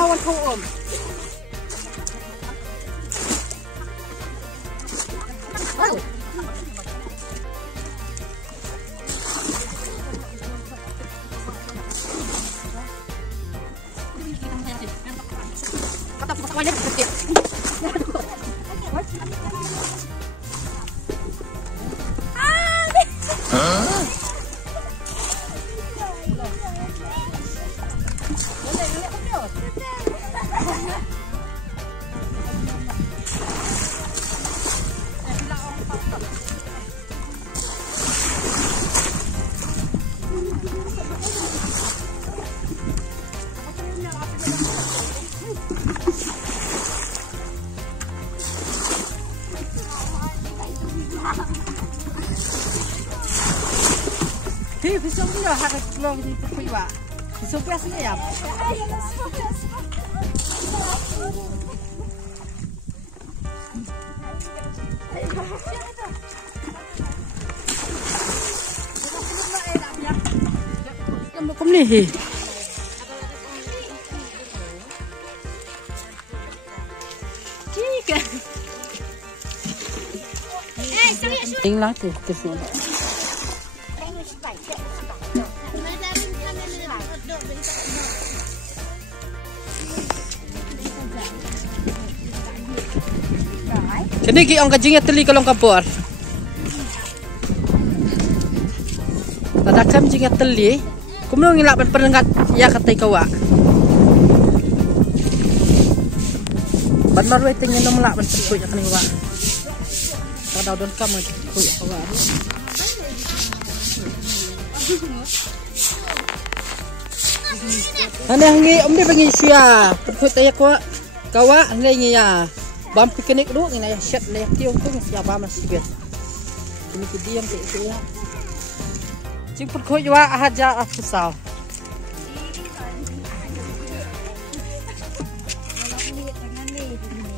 Lawan kau om. Kata semuanya kecil. Thì phải sống bây giờ hạt lồng thì phải quả thì sống best như em. Không nỉ. Tính lắm thì cái gì jadi ki ong kajingnya teli kalau kapur. Pada kam jingnya teli, kumulong ngilak penengat ya katai kawa. Ban marwai tingin nong lak ban perkuy akan kawa. Kadau don kam perkuy kawa. Ane hangi om dia panggil sia, perkuy taya kawa hangi ya. Bam piknik dulu ini ya shot leh tiung tu siapa masih bet. Ini diam tu ya. Cing perkoi juga aja afsal.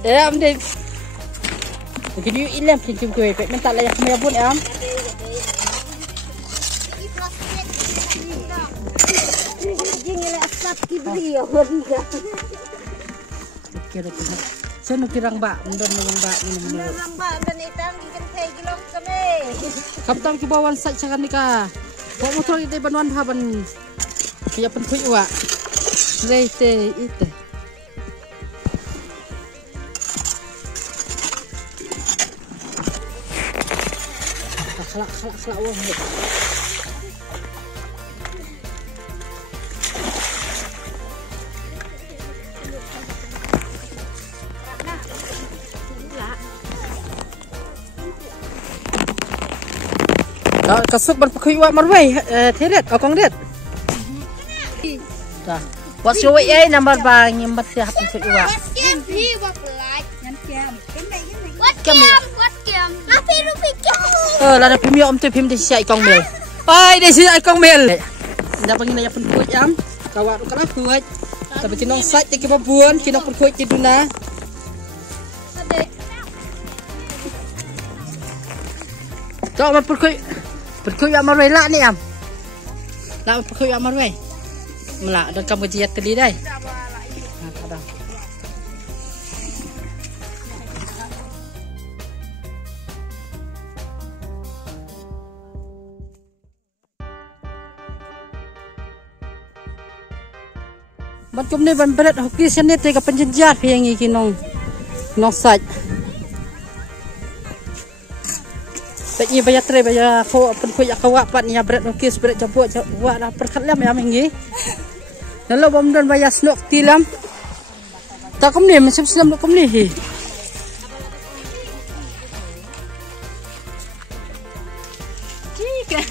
Am deh. Mungkin you ilam cing koi, minta layak kami pun am. Jingin asap kibri ya warga. Kira-kira. Saya kirang mbak, mendon mbak minum. Kirang mbak benitang ikan teh gilong kami. Kaptang kibawan sak cakan nikah. Kau motor itu banuan haban. Kaya penkuy wa. Reite ite. Kelak wong. Kasuk berpakai wak marwai teret okong det. Dah. Wak suwi ai number bang nyembat siap pakai wak. What kem? Api rupi kem. Lada pim yo om tu pim de sia ikong mel. Ai de sia ikong mel. Nda pangin ya pun kuat am. Kawat kala kuat. Tapi kinong sat te kibabuan kinong pun kuat tiduna. Kau mat perkuy. Perkuy amarway lah ni am. Lah perkuy amarway. Melak dan kamu jiat tadi dai. Bantum ni ban berat hoki sini tega penjenjat piangi kinong nosaj. Tapi bayar tre bayar kau penkuy akawak pat ni berat hoki berat jabuk jawak dah perkat lam ya mengi. Lalu bom dan bayar snok tilam. Tak kum ni macam selam kum ni. Jika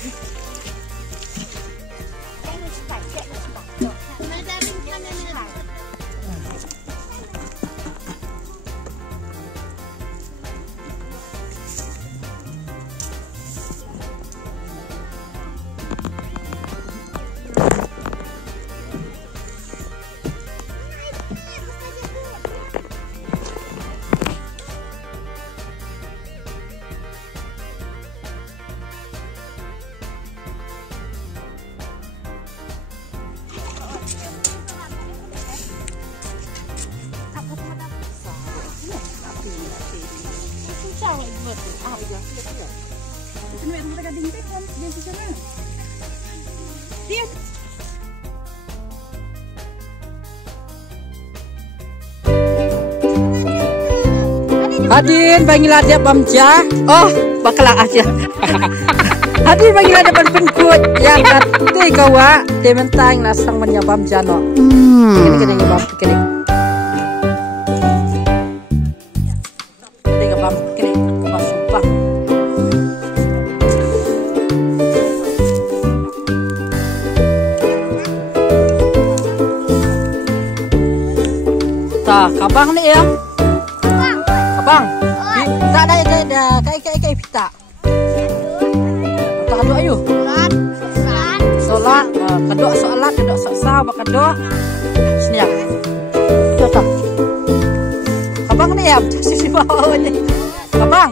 Hadin panggil ada pamja. Oh, bakalah aja. Hadin panggil ada penkut yang kate kawa tementang nasang menya pamja no. Kene bam kene. Kene bam kene masumpah. Ta, kabang ni ya. Bang, tak ada kai pita. Tak ada ayo. Solat, kedua solat, kedua sah, kedua. Sini ya. Tuh. Abang ni ya, sisi bawah ni. Abang.